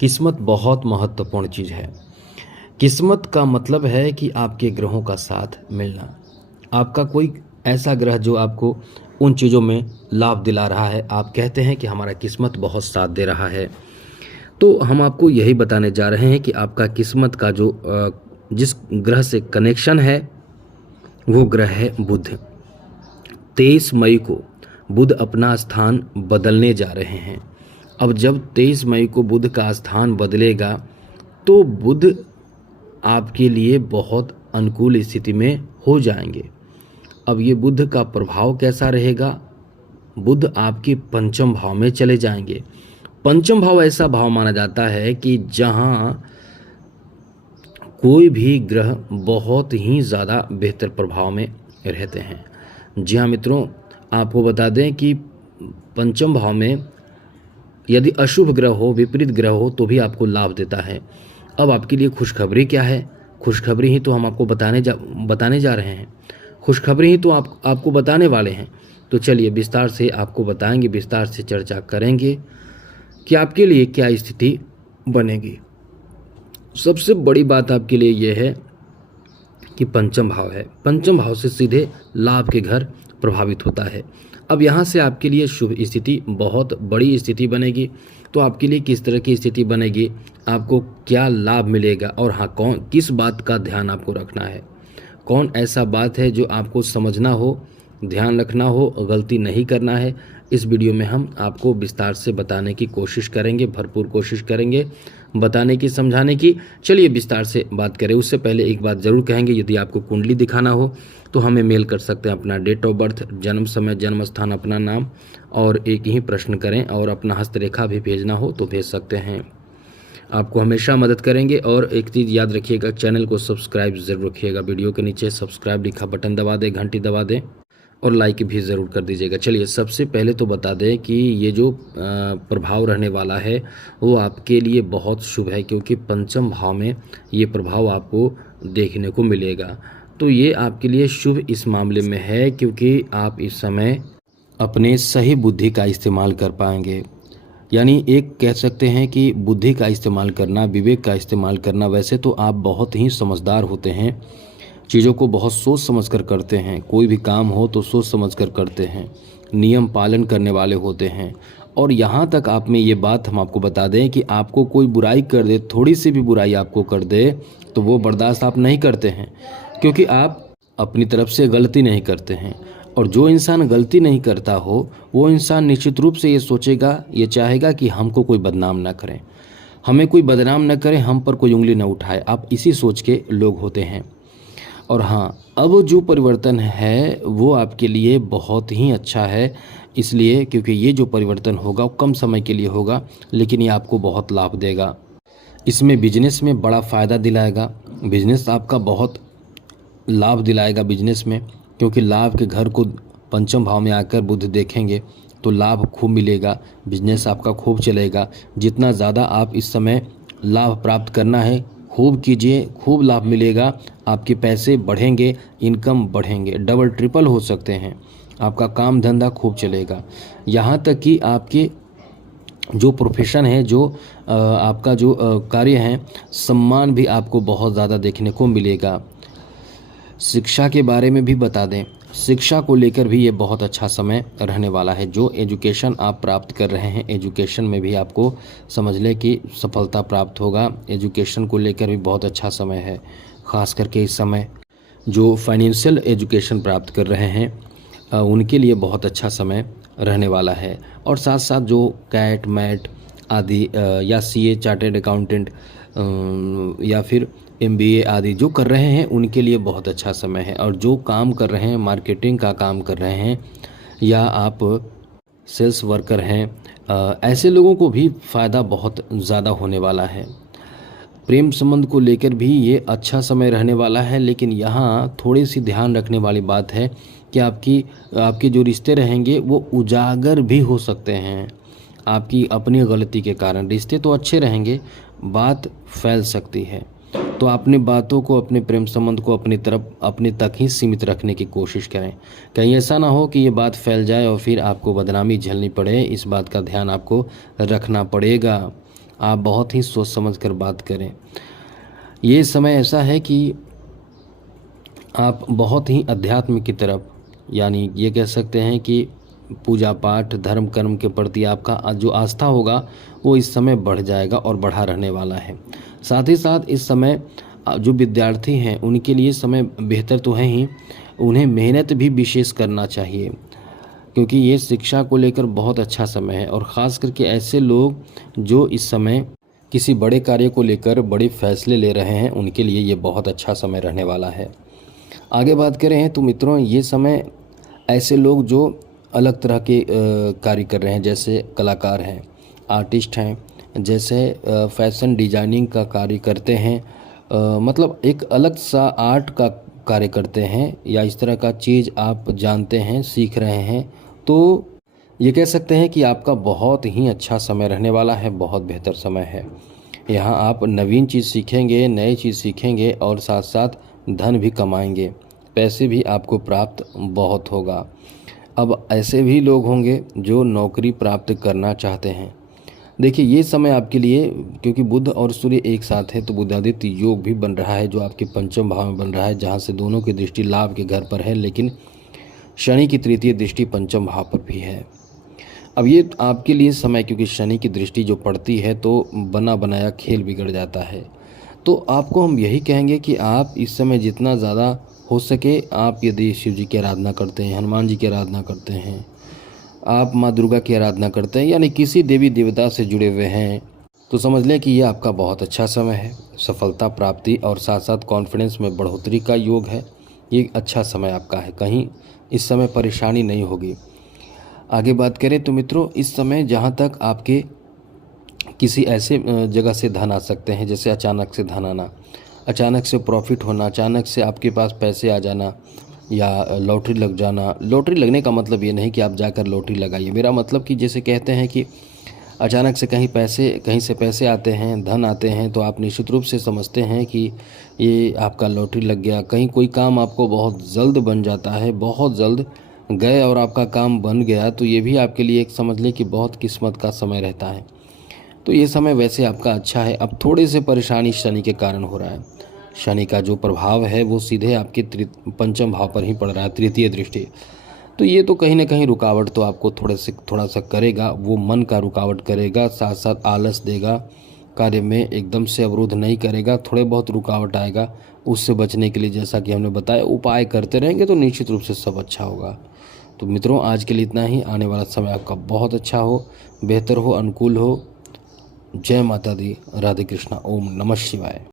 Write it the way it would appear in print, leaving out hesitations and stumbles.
किस्मत बहुत महत्वपूर्ण चीज़ है। किस्मत का मतलब है कि आपके ग्रहों का साथ मिलना। आपका कोई ऐसा ग्रह जो आपको उन चीज़ों में लाभ दिला रहा है, आप कहते हैं कि हमारा किस्मत बहुत साथ दे रहा है। तो हम आपको यही बताने जा रहे हैं कि आपका किस्मत का जो जिस ग्रह से कनेक्शन है वो ग्रह है बुध। 23 मई को बुध अपना स्थान बदलने जा रहे हैं। अब जब 23 मई को बुध का स्थान बदलेगा तो बुध आपके लिए बहुत अनुकूल स्थिति में हो जाएंगे। अब ये बुध का प्रभाव कैसा रहेगा? बुध आपके पंचम भाव में चले जाएंगे। पंचम भाव ऐसा भाव माना जाता है कि जहाँ कोई भी ग्रह बहुत ही ज़्यादा बेहतर प्रभाव में रहते हैं। जी हाँ मित्रों, आपको बता दें कि पंचम भाव में यदि अशुभ ग्रह हो, विपरीत ग्रह हो तो भी आपको लाभ देता है। अब आपके लिए खुशखबरी क्या है? खुशखबरी ही तो हम आपको बताने जा रहे हैं। खुशखबरी ही तो आपको बताने वाले हैं। तो चलिए विस्तार से आपको बताएंगे, विस्तार से चर्चा करेंगे कि आपके लिए क्या स्थिति बनेगी। सबसे बड़ी बात आपके लिए यह है कि पंचम भाव है। पंचम भाव से सीधे लाभ के घर प्रभावित होता है। अब यहाँ से आपके लिए शुभ स्थिति, बहुत बड़ी स्थिति बनेगी। तो आपके लिए किस तरह की स्थिति बनेगी, आपको क्या लाभ मिलेगा और हाँ किस बात का ध्यान आपको रखना है, कौन ऐसा बात है जो आपको समझना हो, ध्यान रखना हो, गलती नहीं करना है, इस वीडियो में हम आपको विस्तार से बताने की कोशिश करेंगे, भरपूर कोशिश करेंगे बताने की, समझाने की। चलिए विस्तार से बात करें। उससे पहले एक बात ज़रूर कहेंगे, यदि आपको कुंडली दिखाना हो तो हमें मेल कर सकते हैं अपना डेट ऑफ बर्थ, जन्म समय, जन्म स्थान, अपना नाम और एक ही प्रश्न करें, और अपना हस्तरेखा भी भेजना हो तो भेज सकते हैं। आपको हमेशा मदद करेंगे। और एक चीज़ याद रखिएगा, चैनल को सब्सक्राइब ज़रूर रखिएगा। वीडियो के नीचे सब्सक्राइब लिखा बटन दबा दें, घंटी दबा दें और लाइक भी ज़रूर कर दीजिएगा। चलिए सबसे पहले तो बता दें कि ये जो प्रभाव रहने वाला है वो आपके लिए बहुत शुभ है, क्योंकि पंचम भाव में ये प्रभाव आपको देखने को मिलेगा। तो ये आपके लिए शुभ इस मामले में है क्योंकि आप इस समय अपने सही बुद्धि का इस्तेमाल कर पाएंगे। यानी एक कह सकते हैं कि बुद्धि का इस्तेमाल करना, विवेक का इस्तेमाल करना। वैसे तो आप बहुत ही समझदार होते हैं, चीज़ों को बहुत सोच समझ कर करते हैं, कोई भी काम हो तो सोच समझ कर करते हैं, नियम पालन करने वाले होते हैं। और यहाँ तक आप में ये बात हम आपको बता दें कि आपको कोई बुराई कर दे, थोड़ी सी भी बुराई आपको कर दे तो वो बर्दाश्त आप नहीं करते हैं, क्योंकि आप अपनी तरफ से गलती नहीं करते हैं। और जो इंसान गलती नहीं करता हो वो इंसान निश्चित रूप से ये सोचेगा, ये चाहेगा कि हमको कोई बदनाम ना करें, हमें कोई बदनाम न करे, हम पर कोई उंगली न उठाए। आप इसी सोच के लोग होते हैं। और हाँ, अब जो परिवर्तन है वो आपके लिए बहुत ही अच्छा है, इसलिए क्योंकि ये जो परिवर्तन होगा वो कम समय के लिए होगा, लेकिन ये आपको बहुत लाभ देगा। इसमें बिजनेस में बड़ा फ़ायदा दिलाएगा, बिजनेस आपका बहुत लाभ दिलाएगा बिजनेस में, क्योंकि लाभ के घर को पंचम भाव में आकर बुध देखेंगे तो लाभ खूब मिलेगा, बिजनेस आपका खूब चलेगा। जितना ज़्यादा आप इस समय लाभ प्राप्त करना है खूब कीजिए, खूब लाभ मिलेगा, आपके पैसे बढ़ेंगे, इनकम बढ़ेंगे, डबल ट्रिपल हो सकते हैं, आपका काम धंधा खूब चलेगा। यहाँ तक कि आपके जो प्रोफेशन है, जो आपका जो कार्य है, सम्मान भी आपको बहुत ज़्यादा देखने को मिलेगा। शिक्षा के बारे में भी बता दें, शिक्षा को लेकर भी ये बहुत अच्छा समय रहने वाला है। जो एजुकेशन आप प्राप्त कर रहे हैं, एजुकेशन में भी आपको समझ लें कि सफलता प्राप्त होगा। एजुकेशन को लेकर भी बहुत अच्छा समय है, ख़ास करके इस समय जो फाइनेंशियल एजुकेशन प्राप्त कर रहे हैं उनके लिए बहुत अच्छा समय रहने वाला है। और साथ साथ जो कैट मैट आदि या सीए, चार्टेड अकाउंटेंट या फिर एमबीए आदि जो कर रहे हैं उनके लिए बहुत अच्छा समय है। और जो काम कर रहे हैं, मार्केटिंग का काम कर रहे हैं या आप सेल्स वर्कर हैं, ऐसे लोगों को भी फ़ायदा बहुत ज़्यादा होने वाला है। प्रेम संबंध को लेकर भी ये अच्छा समय रहने वाला है, लेकिन यहाँ थोड़ी सी ध्यान रखने वाली बात है कि आपके जो रिश्ते रहेंगे वो उजागर भी हो सकते हैं। आपकी अपनी गलती के कारण रिश्ते तो अच्छे रहेंगे, बात फैल सकती है। तो अपनी बातों को, अपने प्रेम संबंध को अपने तक ही सीमित रखने की कोशिश करें। कहीं ऐसा ना हो कि ये बात फैल जाए और फिर आपको बदनामी झेलनी पड़े, इस बात का ध्यान आपको रखना पड़ेगा। आप बहुत ही सोच समझ कर बात करें। ये समय ऐसा है कि आप बहुत ही अध्यात्म की तरफ, यानी ये कह सकते हैं कि पूजा पाठ धर्म कर्म के प्रति आपका जो आस्था होगा वो इस समय बढ़ जाएगा और बढ़ा रहने वाला है। साथ ही साथ इस समय जो विद्यार्थी हैं उनके लिए समय बेहतर तो है ही, उन्हें मेहनत भी विशेष करना चाहिए, क्योंकि ये शिक्षा को लेकर बहुत अच्छा समय है। और ख़ास करके ऐसे लोग जो इस समय किसी बड़े कार्य को लेकर बड़े फैसले ले रहे हैं, उनके लिए ये बहुत अच्छा समय रहने वाला है। आगे बात करें तो मित्रों, ये समय ऐसे लोग जो अलग तरह के कार्य कर रहे हैं, जैसे कलाकार हैं, आर्टिस्ट हैं, जैसे फैशन डिजाइनिंग का कार्य करते हैं, मतलब एक अलग सा आर्ट का कार्य करते हैं, या इस तरह का चीज़ आप जानते हैं, सीख रहे हैं, तो ये कह सकते हैं कि आपका बहुत ही अच्छा समय रहने वाला है, बहुत बेहतर समय है। यहाँ आप नवीन चीज़ सीखेंगे, नई चीज़ सीखेंगे और साथ साथ धन भी कमाएंगे, पैसे भी आपको प्राप्त बहुत होगा। अब ऐसे भी लोग होंगे जो नौकरी प्राप्त करना चाहते हैं। देखिए ये समय आपके लिए, क्योंकि बुध और सूर्य एक साथ है, तो बुधादित्य योग भी बन रहा है जो आपके पंचम भाव में बन रहा है, जहाँ से दोनों की दृष्टि लाभ के घर पर है, लेकिन शनि की तृतीय दृष्टि पंचम भाव पर भी है। अब ये आपके लिए समय, क्योंकि शनि की दृष्टि जो पड़ती है तो बना बनाया खेल बिगड़ जाता है। तो आपको हम यही कहेंगे कि आप इस समय जितना ज़्यादा हो सके, आप यदि शिव जी की आराधना करते हैं, हनुमान जी की आराधना करते हैं, आप माँ दुर्गा की आराधना करते हैं, यानी किसी देवी देवता से जुड़े हुए हैं, तो समझ लें कि ये आपका बहुत अच्छा समय है। सफलता प्राप्ति और साथ साथ कॉन्फिडेंस में बढ़ोतरी का योग है। ये अच्छा समय आपका है, कहीं इस समय परेशानी नहीं होगी। आगे बात करें तो मित्रों, इस समय जहाँ तक आपके किसी ऐसे जगह से धन आ सकते हैं, जैसे अचानक से धन आना, अचानक से प्रॉफिट होना, अचानक से आपके पास पैसे आ जाना, या लॉटरी लग जाना। लॉटरी लगने का मतलब ये नहीं कि आप जाकर लॉटरी लगाइए, मेरा मतलब कि जैसे कहते हैं कि अचानक से कहीं से पैसे आते हैं, धन आते हैं, तो आप निश्चित रूप से समझते हैं कि ये आपका लॉटरी लग गया। कहीं कोई काम आपको बहुत जल्द बन जाता है, बहुत जल्द गए और आपका काम बन गया, तो ये भी आपके लिए एक समझ लें कि बहुत किस्मत का समय रहता है। तो ये समय वैसे आपका अच्छा है। अब थोड़े से परेशानी शनि के कारण हो रहा है। शनि का जो प्रभाव है वो सीधे आपके पंचम भाव पर ही पड़ रहा है, तृतीय दृष्टि। तो ये तो कहीं ना कहीं रुकावट तो आपको थोड़ा सा करेगा, वो मन का रुकावट करेगा, साथ साथ आलस देगा, कार्य में एकदम से अवरोध नहीं करेगा, थोड़े बहुत रुकावट आएगा। उससे बचने के लिए जैसा कि हमने बताया, उपाय करते रहेंगे तो निश्चित रूप से सब अच्छा होगा। तो मित्रों, आज के लिए इतना ही। आने वाला समय आपका बहुत अच्छा हो, बेहतर हो, अनुकूल हो। जय माता दी, राधे कृष्णा, ओम नमः शिवाय।